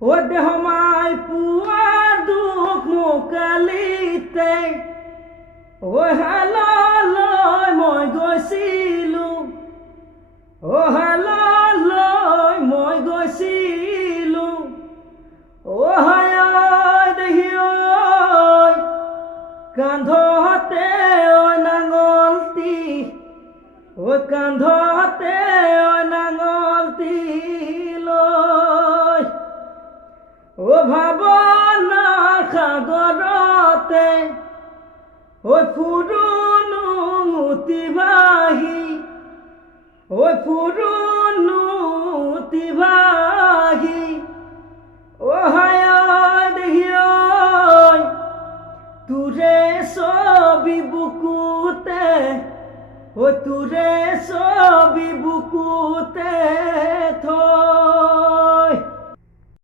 ও দেহমাই poor দুখ মুকালিতে ও হাললৈ মই গৈছিলো ও হাললৈ মই গৈছিলো ও হায় দেহি ঐ কান্ধতে ঐ নাঙলটি ও কান্ধতে ঐ নাঙলটি লৈ ও ভাৱনাৰ সাগৰতে ঐ ফুৰুনো মুতি ভাহি ঐ ফুৰুনো মুতি ভাহি ও হায় দেহি ঐ তোৰে ছবি বুকুতে ঐ তোৰে ছবি বুকুতে থৈ